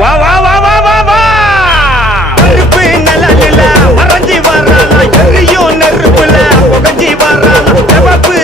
வா வா வா வா வா வா நெருப்பு நிழலில மறைஞ்சி வரானா எரியும் நெருப்புல புகஞ்சி வரானா சிவப்பு